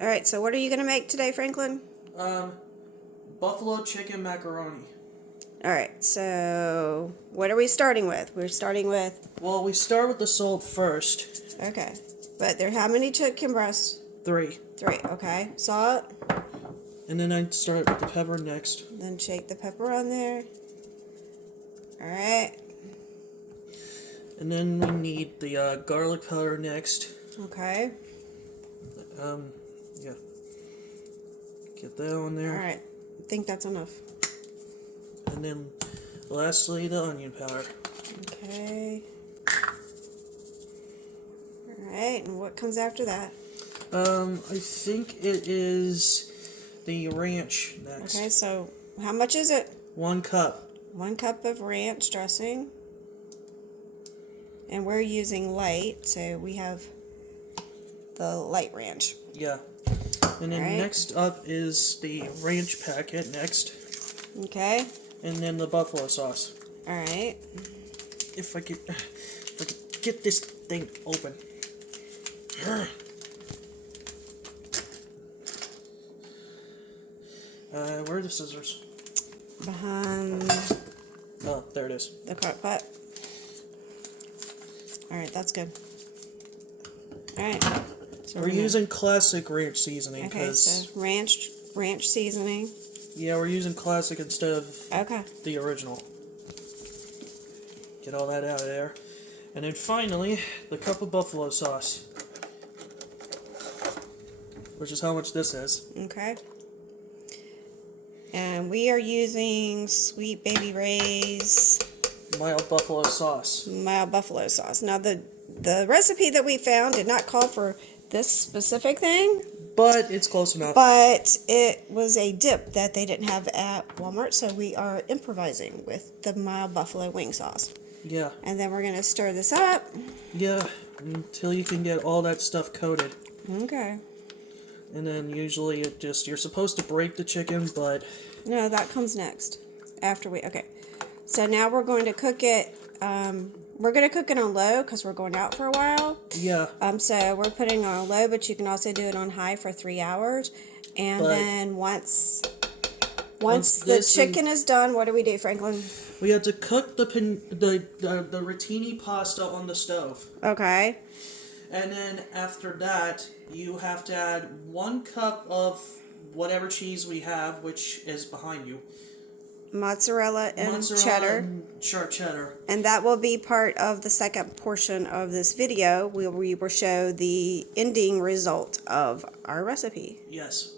All right, so what are you going to make today, Franklin? Buffalo chicken macaroni. All right, so what are we starting with? We're starting with... Well, we start with the salt first. Okay, but how many chicken breasts? 3. 3, okay. Salt. And then I start with the pepper next. Then shake the pepper on there. All right. And then we need the garlic powder next. Okay. Yeah. Get that on there. All right, I think that's enough. And then lastly, the onion powder. Okay. All right, and what comes after that? I think it is the ranch next. Okay, so how much is it? 1 cup. 1 cup of ranch dressing. And we're using light, so we have the light ranch. Yeah. And then next up is the ranch packet next. Okay. And then the buffalo sauce. All right. If I could get this thing open. Where are the scissors? Behind Oh, there it is. the crock pot. All right, that's good. All right. So we're using classic ranch seasoning. Okay, so ranch seasoning. Yeah, we're using classic instead of the original. Get all that out of there. And then finally, the cup of buffalo sauce. Which is how much this is. Okay. And we are using Sweet Baby Ray's mild buffalo sauce. Mild buffalo sauce. Now, the recipe that we found did not call for this specific thing. But it's close enough. But it was a dip that they didn't have at Walmart, so we are improvising with the mild buffalo wing sauce. Yeah. And then we're going to stir this up. Yeah, until you can get all that stuff coated. Okay. And then usually you're supposed to break the chicken, but... No, that comes next. After we... Okay. So now we're going to cook it... we're going to cook it on low because we're going out for a while. Yeah. So we're putting it on low, but you can also do it on high for 3 hours. And then once the chicken is done, what do we do, Franklin? We have to cook the Rotini pasta on the stove. Okay. And then after that, you have to add 1 cup of whatever cheese we have, which is behind you. Mozzarella and cheddar. Sharp cheddar. And that will be part of the second portion of this video where we will show the ending result of our recipe. Yes.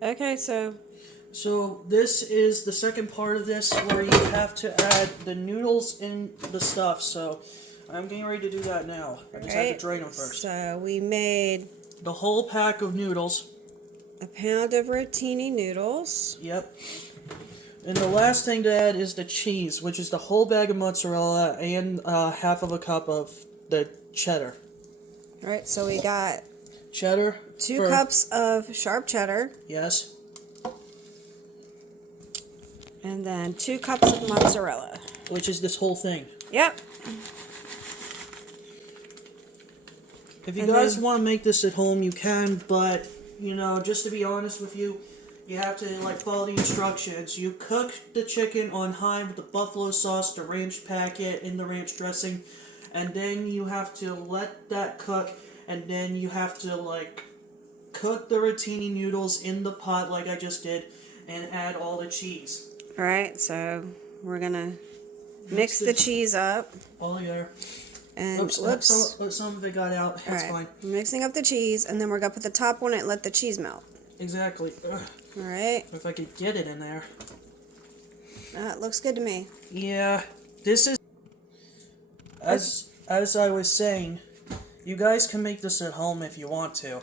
Okay, so this is the second part of this where you have to add the noodles in the stuff. So I'm getting ready to do that now. I just have to drain them first. So we made the whole pack of noodles. A pound of Rotini noodles. Yep. And the last thing to add is the cheese, which is the whole bag of mozzarella and half of a cup of the cheddar. All right, so we got cheddar. 2 cups of sharp cheddar. Yes. And then 2 cups of mozzarella. Which is this whole thing. Yep. If you guys want to make this at home, you can, but, you know, just to be honest with you, you have to, follow the instructions. You cook the chicken on high with the buffalo sauce, the ranch packet, and the ranch dressing. And then you have to let that cook. And then you have to, cook the Rotini noodles in the pot like I just did. And add all the cheese. Alright, so we're going to mix the cheese up. All together. And some of it got out. That's fine. Mixing up the cheese. And then we're going to put the top on it and let the cheese melt. Exactly. Alright. If I could get it in there. It looks good to me. Yeah. This is... As I was saying, you guys can make this at home if you want to.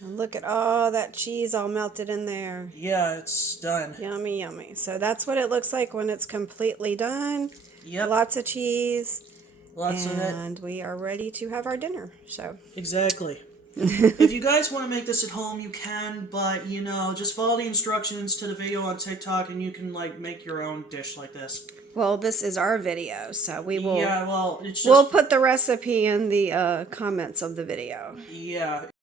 And look at all that cheese all melted in there. Yeah, it's done. Yummy, yummy. So that's what it looks like when it's completely done. Yep. Lots of cheese. Lots of it. And we are ready to have our dinner. So exactly. If you guys want to make this at home, you can, but, you know, just follow the instructions to the video on TikTok and you can, make your own dish like this. Well, this is our video, so we will... Yeah, well, it's just... We'll put the recipe in the comments of the video. Yeah.